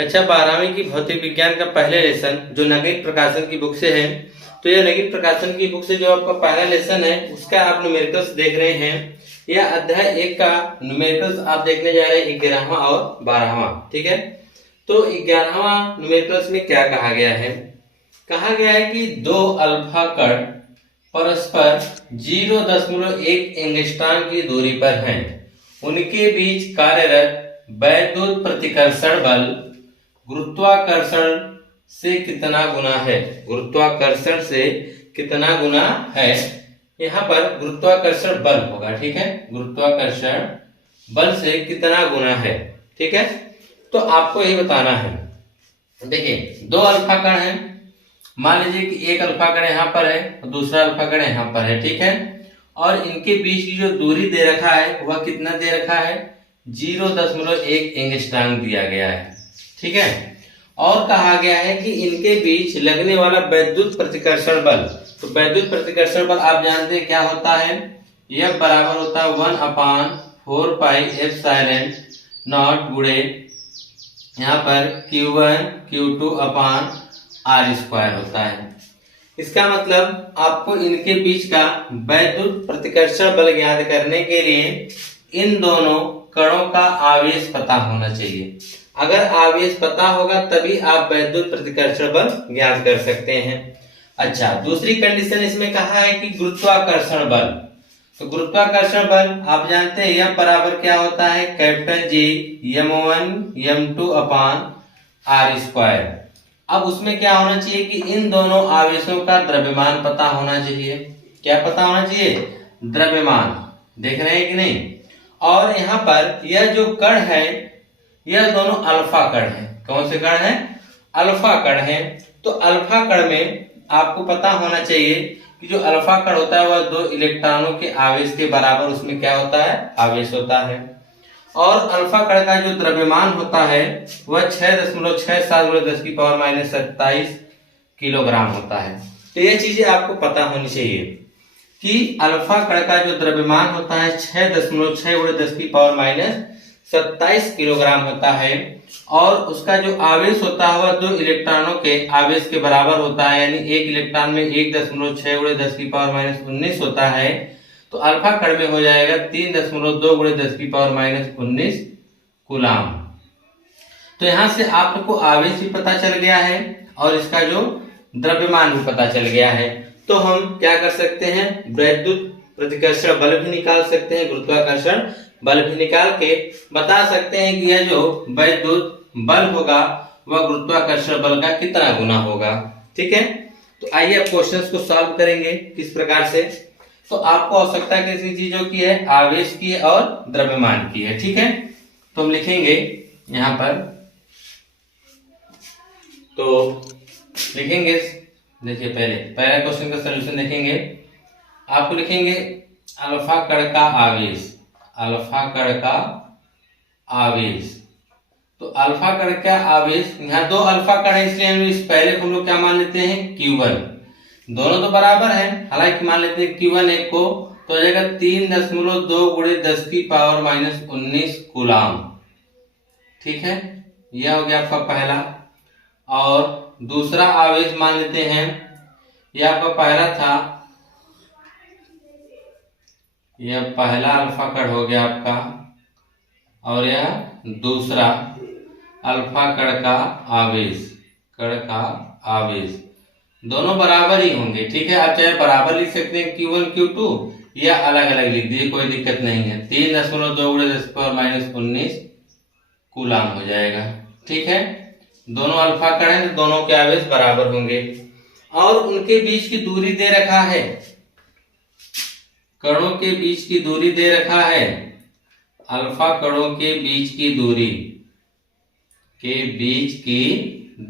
कक्षा 12वीं की भौतिक विज्ञान का पहले लेसन जो नगीन प्रकाशन की बुक से है, तो यह नगीन प्रकाशन की बुक से जो आपका पहला लेसन है उसका आप न्यूमेरिकल्स देख रहे हैं। यह अध्याय 1 का न्यूमेरिकल्स आप देखने जा रहे हैं 11वां और 12वां। ठीक है, तो 11वां न्यूमेरिकल्स में क्या कहा गया है? कहा गया है कि दो अल्फा कण परस्पर 0.1 एंगस्ट्रॉम की दूरी पर हैं। उनके बीच कार्यरत वैद्युत प्रतिकर्षण बल गुरुत्वाकर्षण से कितना गुना है? गुरुत्वाकर्षण से कितना गुना है? यहाँ पर गुरुत्वाकर्षण बल होगा। ठीक है, गुरुत्वाकर्षण बल से कितना गुना है। ठीक है, तो आपको यही बताना है। देखिए, दो अल्फा कण हैं। मान लीजिए कि एक अल्फा कण यहाँ पर है और दूसरा अल्फा कण यहाँ पर है। ठीक है, और इनके बीच की जो दूरी दे रखा है वह कितना दे रखा है? 0.1 एंगस्ट्रॉम दिया गया है। ठीक है, और कहा गया है कि इनके बीच लगने वाला वैद्युत प्रतिकर्षण बल, तो वैद्युत प्रतिकर्षण बल आप जानते हैं क्या होता है? यह बराबर होता है 1/4 पाई एप्सिलॉन नॉट गुणे यहाँ पर Q1 Q2 अपान R स्क्वायर होता है। इसका मतलब आपको इनके बीच का वैद्युत प्रतिकर्षण बल ज्ञात करने के लिए इन दोनों कणों का आवेश पता होना चाहिए। अगर आवेश पता होगा तभी आप वैद्युत प्रतिकर्षण बल ज्ञात कर सकते हैं। अच्छा, दूसरी कंडीशन इसमें कहा है कि गुरुत्वाकर्षण बल, तो गुरुत्वाकर्षण बल आप जानते हैं यह बराबर क्या होता है? कैपिटल G m1 m2 अपान R स्क्वायर। अब उसमें क्या होना चाहिए कि इन दोनों आवेशों का द्रव्यमान पता होना चाहिए। क्या पता होना चाहिए? द्रव्यमान। देख रहे हैं कि नहीं? और यहाँ पर यह जो कण है यह दोनों अल्फा कण है। कौन से कण है? अल्फा कण है। तो अल्फा कण में आपको पता होना चाहिए कि जो अल्फा कण होता है वह 2 इलेक्ट्रॉनों के आवेश के बराबर उसमें क्या होता है? आवेश होता है। और अल्फा कण का जो द्रव्यमान होता है वह 6.67 × 10⁻⁻27 किलोग्राम होता है। तो ये चीजें आपको पता होनी चाहिए कि अल्फा कण का जो द्रव्यमान होता है 6.6 × 10⁻⁻27 किलोग्राम होता है, और उसका जो आवेश होता है वह 2 इलेक्ट्रॉनों के आवेश के बराबर होता है, यानी एक इलेक्ट्रॉन में 1.6 × 10⁻⁻19 होता है। तो अल्फा कण में हो जाएगा 3.2 × 10⁻⁻19 कूलाम। तो यहां से आपको आवेश भी पता चल गया है और इसका जो द्रव्यमान भी पता चल गया है। तो हम क्या कर सकते हैं? वैद्युत प्रतिकर्षण बल भी निकाल सकते हैं, गुरुत्वाकर्षण बल भी निकाल के बता सकते हैं कि यह जो वैद्युत बल होगा वह गुरुत्वाकर्षण बल का कितना गुना होगा। ठीक है, तो आइए अब क्वेश्चंस को सॉल्व करेंगे किस प्रकार से। तो आपको आवश्यकता किसी चीजों की है? आवेश की है और द्रव्यमान की है। ठीक है, तो हम लिखेंगे यहां पर, तो लिखेंगे, देखिए पहले पहला क्वेश्चन का सलूशन देखेंगे। आपको लिखेंगे अल्फा कण का आवेश, अल्फा कण का आवेश। तो अल्फा कण का आवेश, यहाँ 2 अल्फा कण है इसलिए हम इस पहले को हम लोग क्या मान लेते हैं? Q1। दोनों तो बराबर है, हालांकि मान लेते हैं Q1 एक को, तो हो जाएगा 3.2 × 10⁻⁻19 कूलाम। ठीक है, यह हो गया आपका पहला। और दूसरा आवेश मान लेते हैं, यह आपका पहला था, यह पहला अल्फा कण हो गया आपका, और यह दूसरा अल्फा कण का आवेश, कण का आवेश दोनों बराबर ही होंगे। ठीक है, आप चाहे बराबर लिख सकते हैं Q1 Q2 या अलग अलग लिख दीजिए, कोई दिक्कत नहीं है। 3.2 × 10⁻⁻19 कूलाम हो जाएगा। ठीक है, दोनों अल्फा कण हैं तो दोनों के आवेश बराबर होंगे। और उनके बीच की दूरी दे रखा है, कणों के बीच की दूरी दे रखा है, अल्फा कणों के बीच की दूरी, के बीच की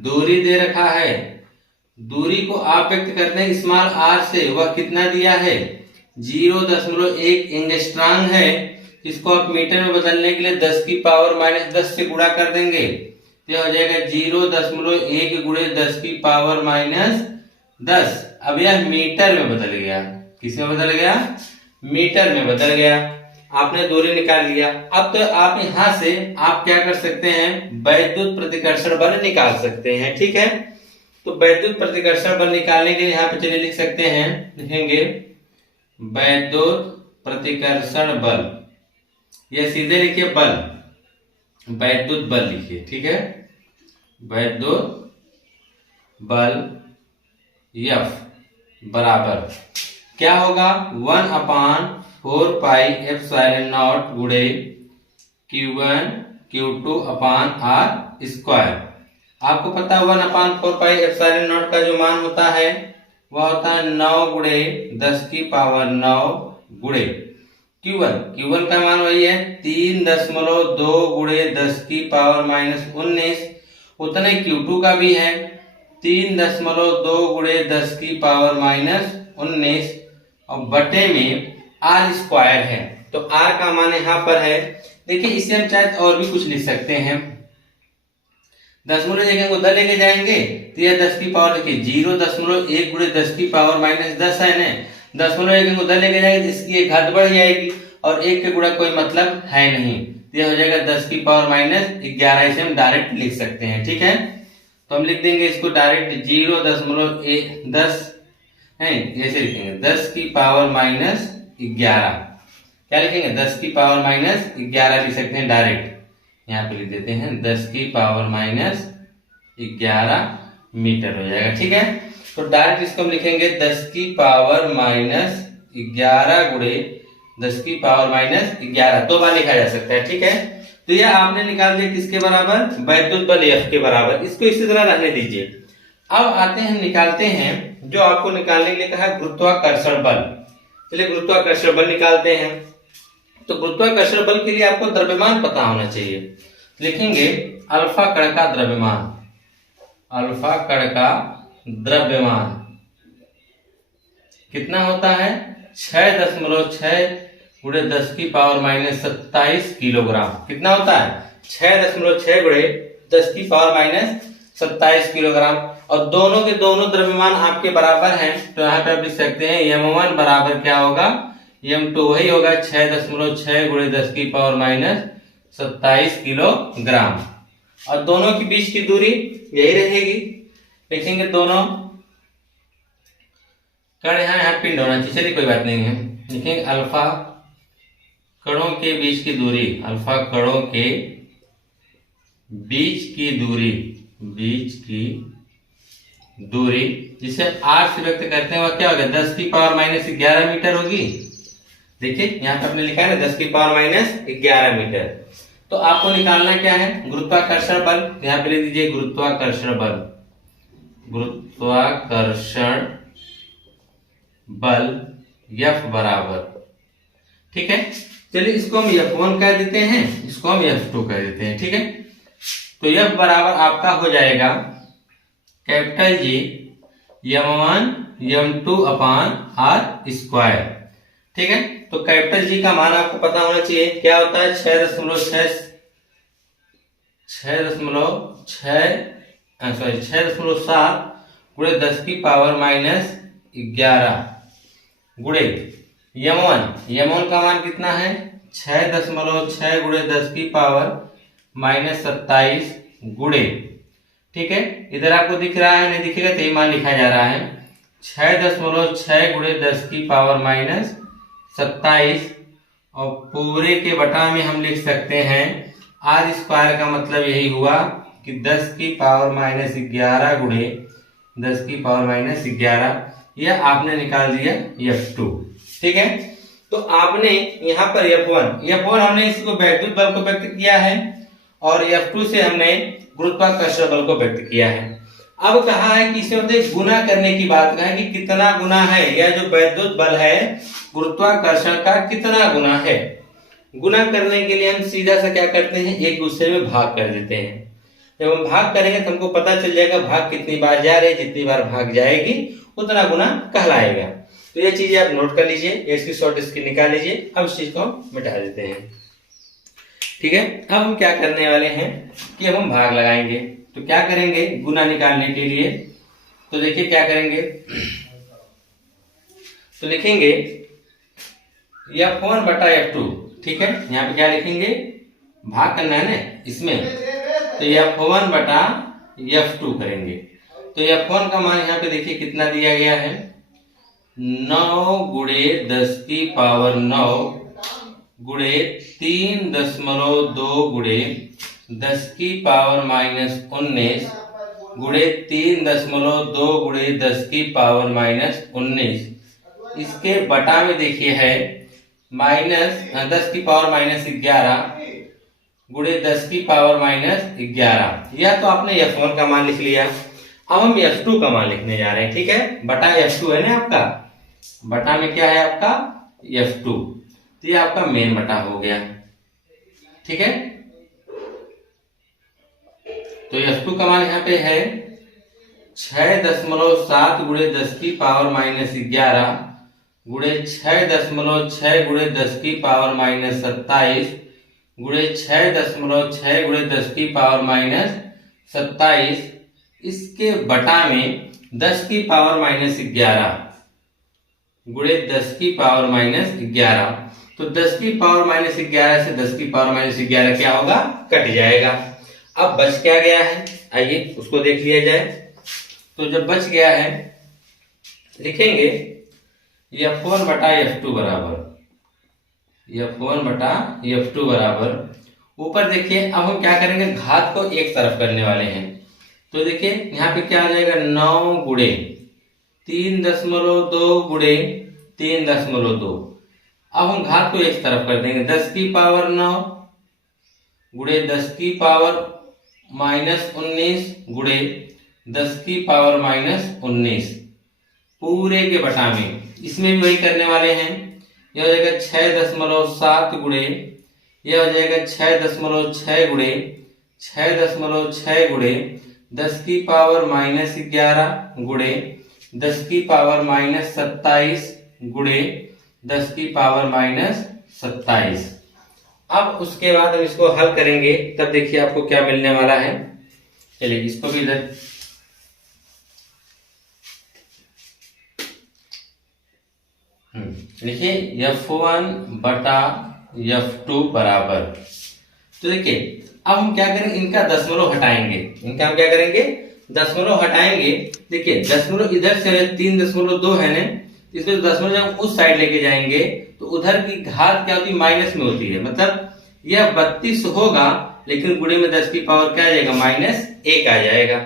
दूरी दे रखा है। दूरी को आप व्यक्त करते हैं स्मॉल r से, वह कितना दिया है? 0.1 एंगस्ट्रॉम है। इसको आप मीटर में बदलने के लिए 10⁻⁻10 से गुणा कर देंगे, तो हो जाएगा 0.1 × 10⁻10। अब यह मीटर में बदल गया। किस में बदल गया? मीटर में बदल गया। आपने दूरी निकाल लिया। अब तो आप यहां से आप क्या कर सकते हैं, वैद्युत प्रतिकर्षण बल निकाल सकते हैं। ठीक है, तो वैद्युत प्रतिकर्षण बल निकालने के लिए यहाँ पे चलिए लिख सकते हैं, लिखेंगे वैद्युत प्रतिकर्षण बल, या सीधे लिखिए बल, वैद्युत बल लिखिए। ठीक है, वैद्युत बल F बराबर क्या होगा, 1/4πε0 गुणे Q1 Q2 अपान R स्क्वायर। आपको पता है 1/4πε0 का जो मान होता है वह होता है 9 गुणे 10 की पावर 9 गुणे Q1 का मान वही है 3.2 गुणे 10 की पावर -19, उतने Q2 का भी है 3.2 गुणे 10 की पावर -19 और बटे में R स्क्वायर है। तो R का मान यहाँ पर है। देखिए इसे हम चाहे और भी कुछ लिख सकते हैं, दशमलव जगह उधर लेके जाएंगे तो यह 10 की पावर देखिए 0.1 गुणे 10 की पावर -10 है ना, दशमलव जगह उधर लेके जाएंगे तो इसकी एक घात बढ़ जाएगी और एक के गुणा कोई मतलब है नहीं, तो यह हो जाएगा 10 की पावर -11। इसे हम डायरेक्ट लिख सकते हैं। ठीक है, तो हम लिख देंगे इसको डायरेक्ट 0.10 है, ऐसे लिखेंगे 10 की पावर -11। क्या लिखेंगे, 10 की पावर -11 लिख सकते हैं डायरेक्ट, यहाँ पे लिख देते हैं 10 की पावर -11 मीटर हो जाएगा। ठीक है, तो डायरेक्ट इसको हम लिखेंगे 10 की पावर -11 गुणे 10 की पावर -11, दो बार लिखा जा सकता है। ठीक है, तो यह आपने निकाल दिया किसके बराबर, वैद्युत बल F के बराबर। इसको इसी तरह रहने दीजिए। अब आते हैं, निकालते हैं जो आपको निकालने के लिए कहा गुरुत्वाकर्षण बल। चलिए गुरुत्वाकर्षण बल निकालते हैं। तो गुरुत्वाकर्षण बल के लिए आपको द्रव्यमान पता होना चाहिए। लिखेंगे अल्फा कण का द्रव्यमान, अल्फा कण का द्रव्यमान कितना होता है, 6.6 गुणे 10 की पावर -27 किलोग्राम। कितना होता है, 6.6 गुणे 10 की पावर -27 किलोग्राम। और दोनों के दोनों द्रव्यमान आपके बराबर हैं, तो यहाँ पे आप लिख सकते हैं m1 बराबर क्या होगा, m2 वही होगा 6.6 गुणे 10 की पावर -27 किलोग्राम। और दोनों के बीच की दूरी यही रहेगी। लिखेंगे दोनों कण यहाँ पिंड होना चाहिए, चलिए कोई बात नहीं है। लिखेंगे अल्फा कणों के बीच की दूरी, अल्फा कणों के बीच की दूरी जिसे R से व्यक्त करते हैं वह क्या होगा, 10 की पावर -11 मीटर होगी। देखिए यहाँ पे आपने लिखा है ना 10 की पावर -11 मीटर। तो आपको निकालना क्या है, गुरुत्वाकर्षण बल। यहाँ पे लिख दीजिए गुरुत्वाकर्षण बल, गुरुत्वाकर्षण बल F बराबर। ठीक है, चलिए इसको हम F1 कह देते हैं, इसको हम F2 कह देते हैं। ठीक है, तो F बराबर आपका हो जाएगा कैपिटल G m1 m2 अपान R स्क्वायर। ठीक है, तो कैपिटल G का मान आपको पता होना चाहिए, क्या होता है 6.7 गुणे 10 की पावर -11 गुणे m1 का मान कितना है 6.6 गुणे 10 की पावर -27 गुणे। ठीक है, इधर आपको दिख रहा है, नहीं दिखेगा तो ये मान लिखा जा रहा है 6.6 गुणे 10 की पावर -27 और पूरे के बटा में हम लिख सकते हैं R स्क्वायर का मतलब यही हुआ कि 10 की पावर -11 गुणे 10 की पावर -11, यह आपने निकाल दिया F2। ठीक है, तो आपने यहाँ पर F1 हमने इसको वैद्युत बल को व्यक्त किया है और F2 से हमने गुरुत्वाकर्षण बल को व्यक्त किया है। अब कहा है कि इसे मतलब गुना करने की बात कहा है कि कितना गुना है, यह जो वैद्युत बल है गुरुत्वाकर्षण का कितना गुना है। गुना करने के लिए हम सीधा सा क्या करते हैं, एक दूसरे में भाग कर देते हैं। जब हम भाग करेंगे तो हमको पता चल जाएगा भाग कितनी बार जा रही है, जितनी बार भाग जाएगी उतना गुना कहलाएगा। तो ये चीज आप नोट कर लीजिए, इसकी शॉर्ट स्क्रीन निकाल लीजिए। अब इस चीज को मिटा देते हैं। ठीक है, अब हम क्या करने वाले हैं कि अब हम भाग लगाएंगे। तो क्या करेंगे गुना निकालने के लिए, तो देखिए क्या करेंगे, तो लिखेंगे F1 बटा F2। ठीक है, यहाँ पे क्या लिखेंगे, भाग करना है ना इसमें, तो F1 बटा F2 करेंगे। तो F1 का मान यहाँ पे देखिए कितना दिया गया है, 9 गुणे 10 की पावर 9 गुणे 3.2 गुणे 10 की पावर -19 गुणे 3.2 गुणे 10 की पावर -19, इसके बटा में देखिए है -10 की पावर -11 गुणे 10 की पावर -11। यह तो आपने F1 का मान लिख लिया। अब हम F2 का मान लिखने जा रहे हैं, ठीक है, बटा F2 है ना आपका, बटा में क्या है आपका F2, तो ये आपका मेन बटा हो गया, ठीक है। तो F2 का मान यहाँ पे है 6.7 गुणे 10 की पावर -11 गुणे 6.6 गुणे 10 की पावर -27 गुणे 6.6 गुणे 10 की पावर -27, इसके बटा में 10 की पावर -11 गुणे 10 की पावर -11। तो 10 की पावर -11 से 10 की पावर -11 क्या होगा, कट जाएगा। अब बच क्या गया है, आइए उसको देख लिया जाए। तो जब बच गया है लिखेंगे F1 बटा F2 बराबर, F1 बटा F2 बराबर, ऊपर देखिए अब हम क्या करेंगे, घात को एक तरफ करने वाले हैं। तो देखिए यहाँ पे क्या आ जाएगा, 9 गुणे 3.2 गुणे 3.2, अब हम घात को एक तरफ कर देंगे, 10 की पावर 9 गुणे 10 की पावर -19 गुणे 10 की पावर -19 पूरे के बटा में, इसमें भी वही करने वाले हैं। यह हो जाएगा 6.7 गुणे, यह हो जाएगा 6.6 गुणे 6.6 गुणे 10 की पावर -11 गुणे 10 की पावर -27 गुणे 10 की पावर -27। अब उसके बाद हम इसको हल करेंगे, तब देखिए आपको क्या मिलने वाला है। चलिए इसको भी इधर लिखिए, F1 बटा F2 बराबर। तो देखिए अब हम क्या करेंगे, इनका दशमलव हटाएंगे, इनका हम क्या करेंगे, दशमलव हटाएंगे। देखिए दशमलव इधर से 3.2 है ना, इसमें दशमलव जब उस साइड लेके जाएंगे तो उधर की घात क्या होती है, माइनस में होती है, मतलब यह 32 होगा लेकिन गुणे में 10 की पावर क्या आ जाएगा, -1 आ जाएगा।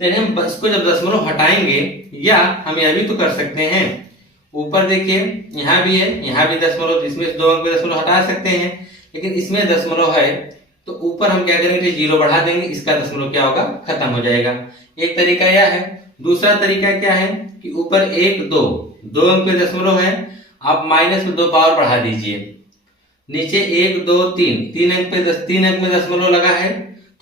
तो हम इसको जब दशमलव हटाएंगे, या हम यह भी तो कर सकते हैं, ऊपर देखिए यहाँ भी है, यहाँ भी दशमलव, इसमें 2 अंक में दशमलव हटा सकते हैं, लेकिन इसमें दशमलव है तो ऊपर हम क्या करेंगे, 0 बढ़ा देंगे, इसका दशमलव क्या होगा, खत्म हो जाएगा। एक तरीका यह है। दूसरा तरीका क्या है कि ऊपर 1 2 अंक पे दशमलव है, आप माइनस में 2 पावर बढ़ा दीजिए, नीचे 1 2 3 अंक में दशमलव लगा है,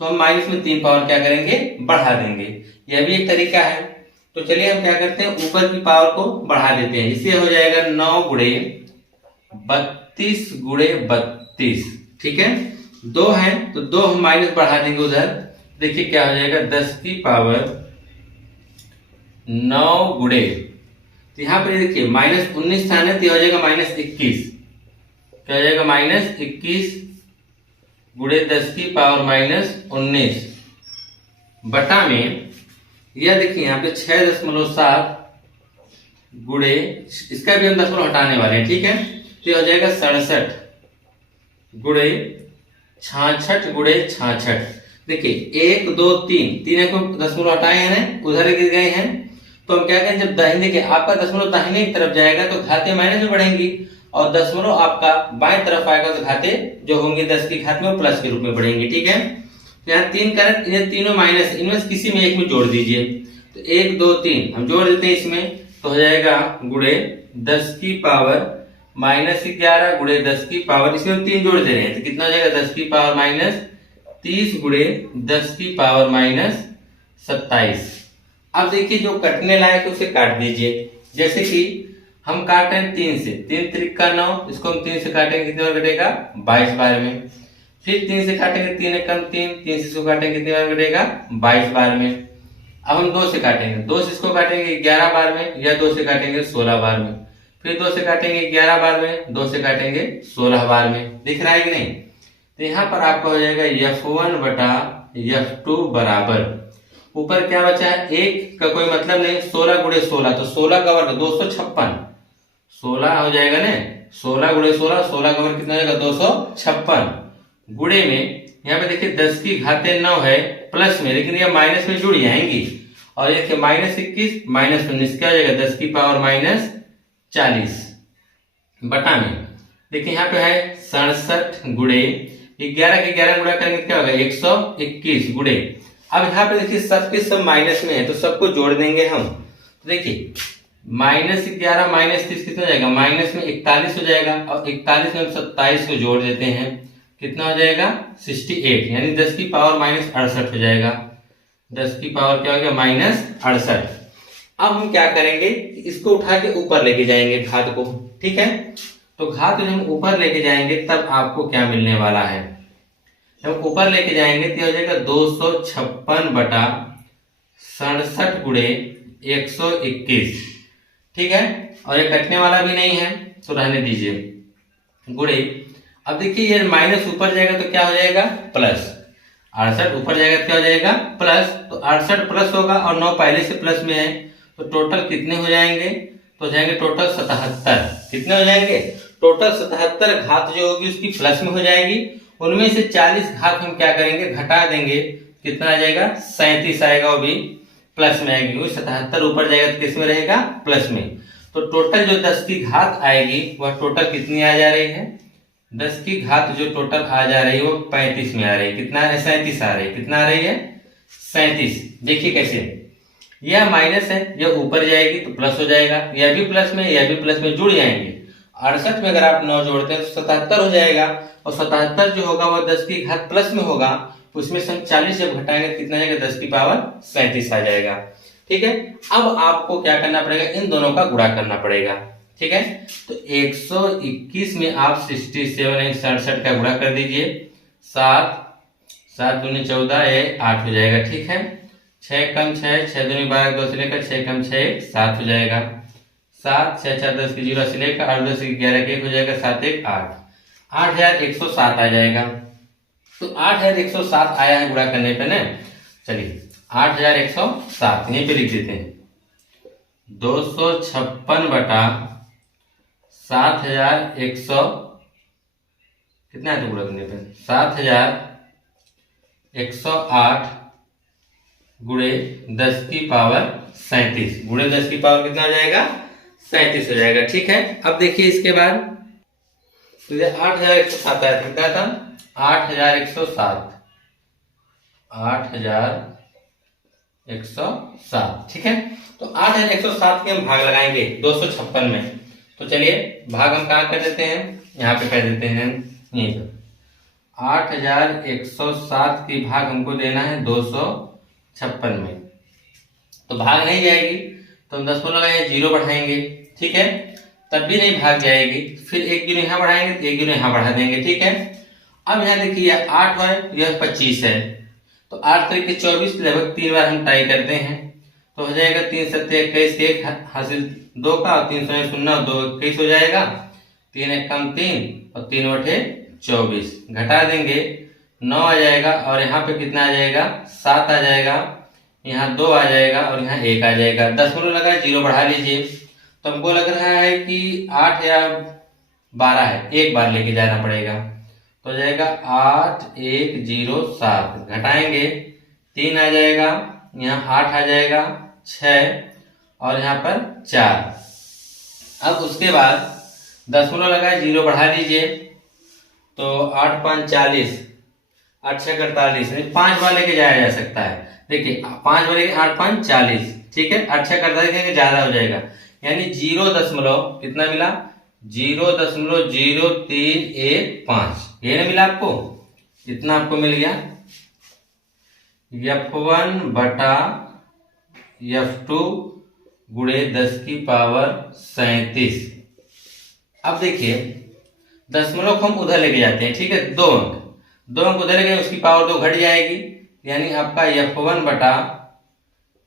तो हम माइनस में 3 पावर क्या करेंगे, बढ़ा देंगे। यह भी एक तरीका है। तो चलिए हम क्या करते हैं, ऊपर की पावर को बढ़ा देते हैं, इससे हो जाएगा 9 गुणे 32 गुणे 32, ठीक है। 2 है तो 2 हम माइनस बढ़ा देंगे उधर, देखिए क्या हो जाएगा, 10 की पावर 9 गुणे, तो यहाँ पे देखिए -19 था ना, तो हो जाएगा -21, क्या हो जाएगा, -21 गुणे 10 की पावर -19 बटा में, यह देखिए यहाँ पे 6.7 गुणे, इसका भी हम दशमलव हटाने वाले हैं, ठीक है, तो हो जाएगा 67 गुणे 66 गुणे 66। देखिए 1 2 3 को दशमलव हटाए हैं ना, उधर गिर गए हैं, तो हम क्या करें, जब दाहिने के आपका दशमलव दाहिने की तरफ जाएगा तो घातें माइनस में बढ़ेंगी, और दशमलव आपका बाएं तरफ आएगा तो घातें जो होंगे 10 की घात में प्लस के रूप में बढ़ेंगे, ठीक है। यहाँ 3 करें, ये तीनों माइनस, इनमें किसी में एक में जोड़ दीजिए, तो 1 2 3 हम जोड़ देते हैं इसमें, तो हो जाएगा गुणे 10 की पावर -11 गुणे 10 की पावर, इसमें हम 3 जोड़ दे रहे हैं तो कितना हो जाएगा, 10 की पावर -30 गुणे 10 की पावर -27। अब देखिए जो कटने लायक है उसे काट दीजिए, जैसे कि हम काट रहे हैं 3 से, 3 त्रिक का 9, इसको हम 3 से काटेंगे कितनी बार कटेगा, 22 बार में। फिर 3 से काटेंगे, 3 एकम 3, 3 से इसको काटेंगे कितनी बार कटेगा, 22 बार में। अब हम 2 से काटेंगे, 2 से इसको काटेंगे 11 बार में, या 2 से काटेंगे 16 बार में। फिर 2 से काटेंगे 11 बार में, 2 से काटेंगे 16 बार में। दिख रहा है कि नहीं? तो यहाँ पर आपका हो जाएगा F1 बटा F2 बराबर, ऊपर क्या बचा है, 1 का कोई मतलब नहीं, 16 गुणे 16, तो 16 का वर्ग 256, 16 हो जाएगा ना, 16 गुणे 16, 16 का वर्ग कितना हो जाएगा 256, गुणे में यहाँ पे देखिए 10 की घातें 9 है प्लस में, लेकिन ये माइनस में जुड़ जाएंगी, और ये -21 -19 क्या हो जाएगा 10 की पावर -40 बटा में। देखिए यहाँ पे है 67 गुणे 11 के 11 गुणा करेंगे क्या होगा 121 गुणे। अब यहाँ पे देखिए सब के सब माइनस में है तो सबको जोड़ देंगे हम। तो देखिए -11 -30 कितना हो जाएगा, माइनस में 41 हो जाएगा, और 41 में हम 27 को जोड़ देते हैं, कितना हो जाएगा 68, यानी 10 की पावर -68 हो जाएगा। 10 की पावर क्या हो गया -68। अब हम क्या करेंगे, इसको उठा के ऊपर लेके जाएंगे घात को, ठीक है। तो घात जब हम ऊपर लेके जाएंगे तब आपको क्या मिलने वाला है, जब ऊपर लेके जाएंगे तो हो जाएगा 256 बटा 67 गुणे 121, ठीक है। और ये कटने वाला भी नहीं है तो रहने दीजिए, गुणे। अब देखिए ये माइनस ऊपर जाएगा तो क्या हो जाएगा प्लस, 68 ऊपर जाएगा तो क्या हो जाएगा प्लस, तो 68 प्लस होगा और 9 पहले से प्लस में है, तो टोटल कितने हो जाएंगे, तो हो जाएंगे टोटल 77। कितने हो जाएंगे टोटल 77 घात जो होगी उसकी प्लस में हो जाएगी, उनमें से 40 घात हम क्या करेंगे घटा देंगे, कितना आ जाएगा 37 आएगा, वो भी प्लस में आएगी, 77 ऊपर जाएगा तो किस में रहेगा प्लस में। तो टोटल जो 10 की घात आएगी वह टोटल कितनी आ जा रही है, 10 की घात जो टोटल आ जा रही है वो 35 में आ रही है, कितना है 37 आ रही है, कितना आ रही है 37। देखिए कैसे, यह माइनस है, यह ऊपर जाएगी तो प्लस हो जाएगा, यह भी प्लस में यह भी प्लस में जुड़ जाएंगे। 68 में अगर आप 9 जोड़ते हैं तो 77 हो जाएगा, और 77 जो होगा वह 10 की घात प्लस में होगा, उसमें से हम 40 जब घटाएंगे कितना जाएगा 10 की पावर 37 आ जाएगा, ठीक है। अब आपको क्या करना पड़ेगा, इन दोनों का गुणा करना पड़ेगा, ठीक है। तो 121 में आप 67 का गुणा कर दीजिए, 7 दूनी 14 ये 8 हो जाएगा, ठीक है। 6 कम 6 6 दूनी 12 2 से लेकर 6 कम 6 7 हो जाएगा, 7 6 4 10 की 0 से लेकर 8 10 की 11 के 1 हो जाएगा, 7 1 8, 8107 आ जाएगा। तो 8107 आया है गुणा करने पे ना, चलिए 8107 यहीं पे लिख देते हैं, 256 बटा 7100 कितना है, तो गुणा करने पे 7108 गुणे 10 की पावर 37, गुणे 10 की पावर कितना हो जाएगा 37 हो जाएगा, ठीक है। अब देखिए इसके बाद तो 8107 आया, कितना था 8107, 8107, ठीक है। तो 8107 के हम भाग लगाएंगे 256 में, तो चलिए भाग हम कहाँ कर देते हैं, यहाँ पे कर देते हैं, यहीं पे 8107 की भाग हमको देना है 256 में, तो भाग नहीं जाएगी तो हम 10 को लगाएंगे, 0 बढ़ाएंगे, ठीक है, तब भी नहीं भाग जाएगी, फिर 1 0 यहाँ बढ़ाएंगे तो 1 0 यहाँ बढ़ा देंगे, ठीक है। अब यहाँ देखिए 8 है, यह 25 है, तो 8 तरीके 24 लगभग 3 बार हम ट्राई करते हैं, तो हो जाएगा 3 7 21 1 हासिल 2 का, 3 0 2 21 हो जाएगा, 3 1 कम 3 और 3 बटे 24 घटा देंगे 9 आ जाएगा, और यहाँ पे कितना आ जाएगा 7 आ जाएगा, यहाँ 2 आ जाएगा और यहाँ 1 आ जाएगा, 10 लगा 0 बढ़ा लीजिए, तो हमको लग रहा है कि 8 या 12 है, एक बार लेके जाना पड़ेगा, तो जाएगा 8107 घटाएंगे 3 आ जाएगा, यहाँ 8 आ जाएगा, 6 और यहाँ पर 4। अब उसके बाद 10 लगाए 0 बढ़ा लीजिए, तो 8 5 40, 8 6 48, 5 बार लेके जाया जा सकता है। देखिए 5 बार लेके 8 5 40, ठीक है, 8 6 48 ज्यादा हो जाएगा, यानी 0 कितना मिला 0.0315, ये ना मिला आपको, इतना आपको मिल गया F1 बटा F2 गुणे 10 की पावर 37। अब देखिए दशमलव को हम उधर लेके जाते हैं, ठीक है, 2 अंक उधर गए, उसकी पावर 2 घट जाएगी, यानी आपका F1 बटा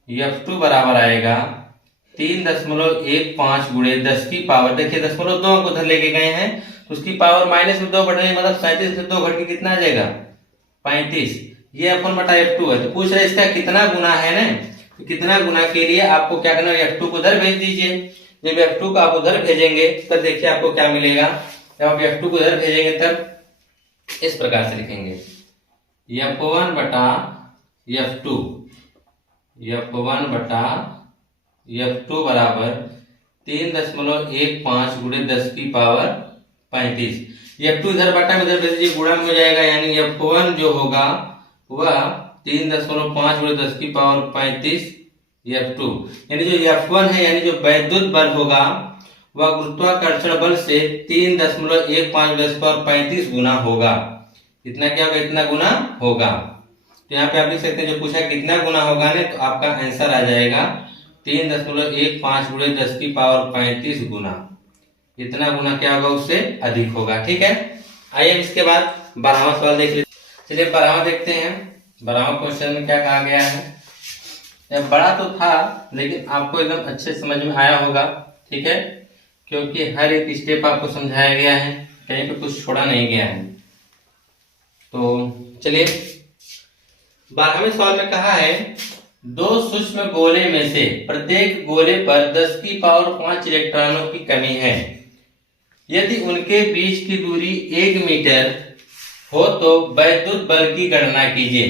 F2 बराबर आएगा 3.15 गुणे 10 की पावर, देखिए 10.2 को उधर लेके गए हैं तो उसकी पावर माइनस में 2 बढ़ रही है, मतलब 37 से 2 घट के कितना आ जाएगा 35। ये अपन बटा F2 है, तो पूछ रहे इसका कितना गुना है ना, तो कितना गुना के लिए आपको क्या करना है, F2 को उधर भेज दीजिए। जब F2 को आप उधर भेजेंगे तब देखिए आपको क्या मिलेगा, जब आप F2 को उधर भेजेंगे तब इस प्रकार से लिखेंगे F1 बटा F2, F1 बटा F2 बराबर 3.15 गुणे 10 की पावर 35। F2 इधर बटा में इधर भेज दीजिए, गुणा में हो जाएगा, यानी F1 जो होगा वह 3.5 गुणे 10 की पावर 35 F2, यानी जो F1 है यानी जो वैद्युत बल होगा वह गुरुत्वाकर्षण बल से 3.15 10 पावर 35 गुना होगा। कितना क्या होगा, इतना गुना होगा। तो यहाँ पे आप लिख सकते हैं जो पूछा कितना गुना होगा ना, तो आपका आंसर आ जाएगा 3.15 गुणे 10 की पावर 35 गुना। इतना गुना क्या होगा, उससे अधिक होगा। ठीक है, आइए इसके बाद 12वां सवाल देख लीजिए। चलिए 12वां देखते हैं। 12वां क्वेश्चन में क्या कहा गया है, बड़ा तो था लेकिन आपको एकदम अच्छे समझ में आया होगा। ठीक है, क्योंकि हर एक स्टेप आपको समझाया गया है, कहीं पे कुछ छोड़ा नहीं गया है। तो चलिए 12वें सवाल में कहा है, दो सूक्ष्म गोले में से प्रत्येक गोले पर 10 की पावर 5 इलेक्ट्रॉनों की कमी है। यदि उनके बीच की दूरी 1 मीटर हो तो वैद्युत बल की गणना कीजिए।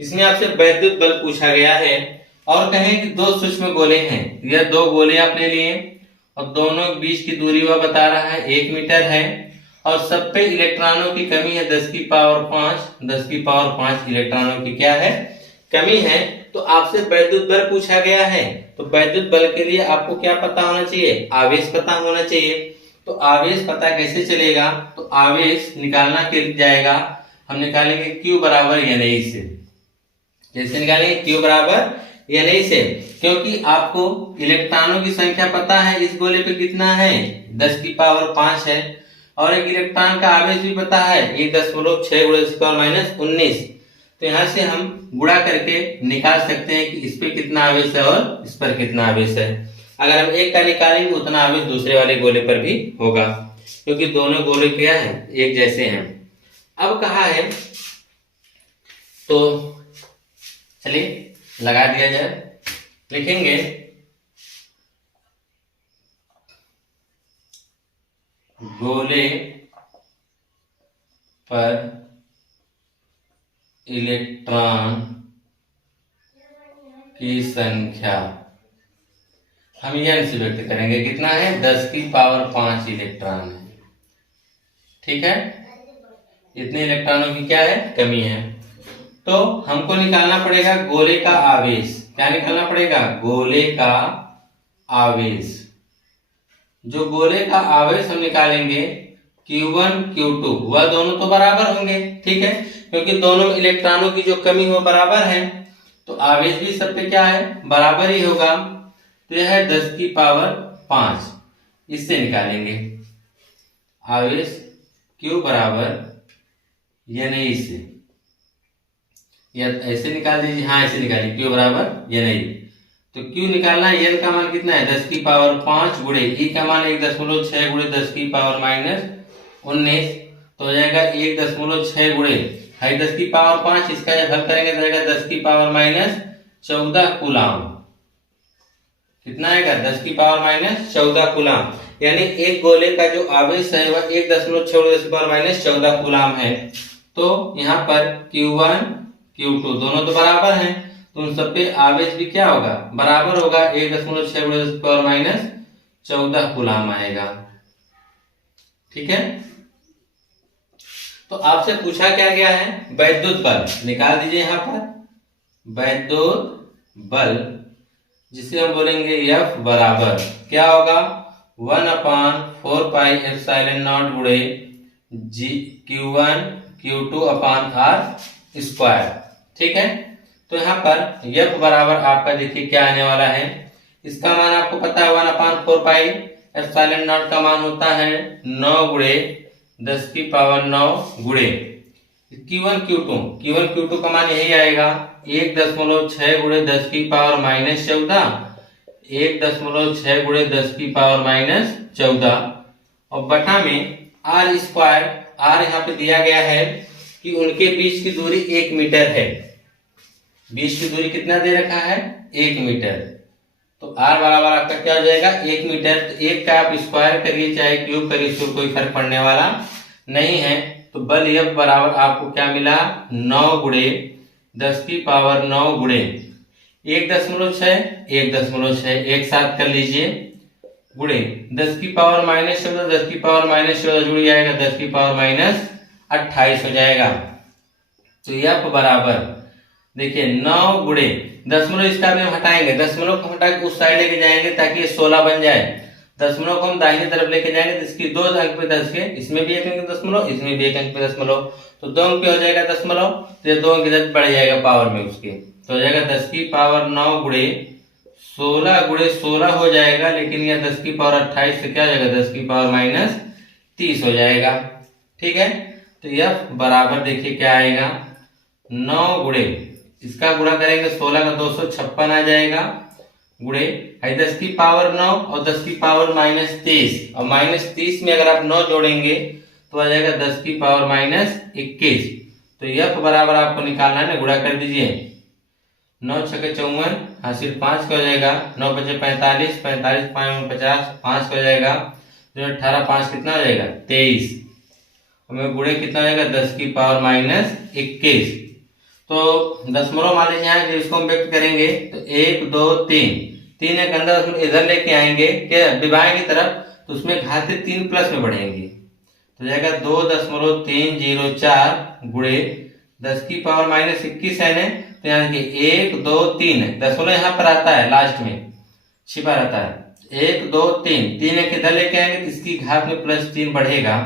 इसमें आपसे वैद्युत बल पूछा गया है और कहें कि दो सूक्ष्म गोले हैं, यह दो गोले आप ले लिए और दोनों के बीच की दूरी वह बता रहा है 1 मीटर है और सब पे इलेक्ट्रॉनों की कमी है 10 की पावर 5 इलेक्ट्रॉनों की क्या है, कमी है। तो आपसे वैद्युत बल पूछा गया है, तो वैद्युत बल के लिए आपको क्या पता होना चाहिए, आवेश पता होना चाहिए। तो आवेश पता कैसे चलेगा, तो आवेश निकालना के जाएगा, हम निकालेंगे Q बराबर NI से। जैसे निकालेंगे Q बराबर NI से, क्योंकि आपको इलेक्ट्रॉनों की संख्या पता है, इस गोले पे कितना है 10 की पावर 5 है और एक इलेक्ट्रॉन का आवेश भी पता है 1.6 गुणे 10 की पावर -19। तो यहाँ से हम गुणा करके निकाल सकते हैं कि इस पे कितना आवेश है और इस पर कितना आवेश है। अगर हम एक का निकालेंगे उतना आवेश दूसरे वाले गोले पर भी होगा, क्योंकि दोनों गोले क्या है, एक जैसे हैं। अब कहा है, तो चलिए लगा दिया जाए, लिखेंगे गोले पर इलेक्ट्रॉन की संख्या हम n से व्यक्त करेंगे, कितना है 10 की पावर 5 इलेक्ट्रॉन है। ठीक है, इतने इलेक्ट्रॉनों की क्या है, कमी है। तो हमको निकालना पड़ेगा गोले का आवेश। क्या निकालना पड़ेगा, गोले का आवेश। जो गोले का आवेश हम निकालेंगे Q1 Q2 वह दोनों तो बराबर होंगे। ठीक है, क्योंकि दोनों इलेक्ट्रॉनों की जो कमी हो बराबर है, तो आवेश भी सब पे क्या है, बराबर ही होगा। तो यह है 10 की पावर 5, इससे निकालेंगे आवेश Q बराबर NI से, या ऐसे निकाल दीजिए, हाँ ऐसे निकालिए Q बराबर NI। तो Q निकालना है, n का मान कितना है 10 की पावर 5 गुणे E का मान 1.6 गुणे 10 की पावर -19, तो हो जाएगा 1.6 गुणे 10 की पावर 5, इसका जब हल करेंगे तो जाएगा 10 की पावर -14 कूलाम। कितना आएगा, 10 की पावर -14 कूलाम, यानी एक गोले का जो आवेश है वह 1.6 गुणे 10 की पावर -14 कूलाम है। तो यहाँ पर Q1 Q2 दोनों तो बराबर हैं, तो उन सब पे आवेश भी क्या होगा, बराबर होगा, 1.6 गुणे 10 की पावर -14 कूलाम आएगा। ठीक है, तो आपसे पूछा क्या गया है, वैद्युत बल निकाल दीजिए। यहाँ पर वैद्युत बल जिसे हम बोलेंगे F बराबर क्या होगा, 1/4 पाई एप्सिलॉन नॉट गुणे Q1 Q2 अपान R स्क्वायर। ठीक है, तो यहाँ पर F बराबर आपका देखिए क्या आने वाला है, इसका मान आपको पता है 1/4 पाई एप्सिलॉन नॉट का मान होता है 9 गुणे 10 की पावर 9 गुणे Q1 Q2 का मान यही आएगा 1.6 गुणे 10 की पावर -14 1.6 गुणे 10 की पावर माइनस 14 और बटा में आर स्क्वायर। आर यहाँ पे दिया गया है कि उनके बीच की दूरी 1 मीटर है। बीच की दूरी कितना दे रखा है? 1 मीटर। तो आर बराबर आपका क्या हो जाएगा? 1 मीटर। तो 1 का आप स्क्वायर करिए चाहे क्यूब करिए, इसको कोई फर्क पड़ने वाला नहीं है। तो बल F बराबर आपको क्या मिला? 9 गुणे 10 की पावर 9 गुणे 1.6 1.6 एक साथ कर लीजिए, गुणे 10 की पावर माइनस 14, 10 की पावर माइनस 14 जुड़ जाएगा, 10 की पावर माइनस 28 हो जाएगा। तो F बराबर देखिए 9 गुणे दशमलव, इसका भी हम हटाएंगे, दशमलव को हटा के उस साइड लेके जाएंगे ताकि ये 16 बन जाए। दशमलव को हम दाहिने तरफ लेके जाएंगे तो इसकी 2 अंक पे 10 के, इसमें भी 1 अंक पे दशमलव, इसमें भी 1 अंक पे दशमलव, तो 2 अंक पे हो जाएगा दशमलव, तो ये 2 अंक इधर बढ़ जाएगा पावर में उसके, तो हो जाएगा 10 की पावर 9 गुणे 16 हो जाएगा। लेकिन यह 10 की पावर 28 से क्या हो जाएगा? 10 की पावर माइनस 30 हो जाएगा। ठीक है, तो F बराबर देखिए क्या आएगा? 9 गुणे, इसका गुणा करेंगे 16 का 256 आ जाएगा, गुणे 10 की पावर 9 और 10 की पावर माइनस 23, और माइनस 30 में अगर आप 9 जोड़ेंगे तो आ जाएगा 10 की पावर माइनस 21। तो F बराबर आपको निकालना है ना, गुणा कर दीजिए, 9 छक्के 54, हासिल 5 का हो जाएगा, 9 बचे 45, 45 5 50, 5 का हो जाएगा, 18 5 कितना हो जाएगा? 23, और गुणे कितना हो जाएगा? 10 की पावर माइनस 21। तो दशमलव मान लीजिए यहाँ, इसको हम व्यक्त करेंगे तो 1 2 3 एक अंदर इधर लेके आएंगे क्या विभाग की तरफ, तो उसमें घाते 3 प्लस में बढ़ेंगे, तो जाएगा 2.304 गुणे 10 की पावर माइनस 21 है, तो यहाँ देखिए 1 2 3 दशमलव यहाँ पर आता है, लास्ट में छिपा रहता है, 1 2 3 एक इधर लेके आएंगे तो इसकी घात में +3 बढ़ेगा।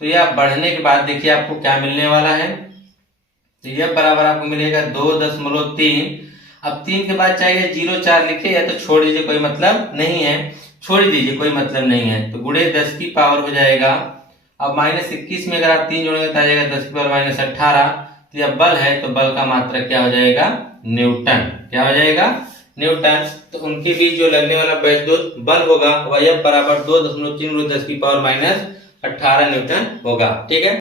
तो यह बढ़ने के बाद देखिए आपको क्या मिलने वाला है? तो यह बराबर आपको मिलेगा 2.3। अब 3 के बाद चाहिए 0.4 लिखे, या तो छोड़ दीजिए, कोई मतलब नहीं है, छोड़ दीजिए, कोई मतलब नहीं है, तो गुणे 10 की पावर हो जाएगा। अब माइनस 21 में अगर आप 3 जोड़ेंगे तो आ जाएगा 10 की पावर माइनस 18। तो यह बल है, तो बल का मात्रक क्या हो जाएगा? न्यूटन। क्या हो जाएगा? न्यूटन। तो उनके बीच जो लगने वाला वैद्युत बल होगा वह बराबर 2.3 10 की पावर माइनस 18 न्यूटन होगा। ठीक है।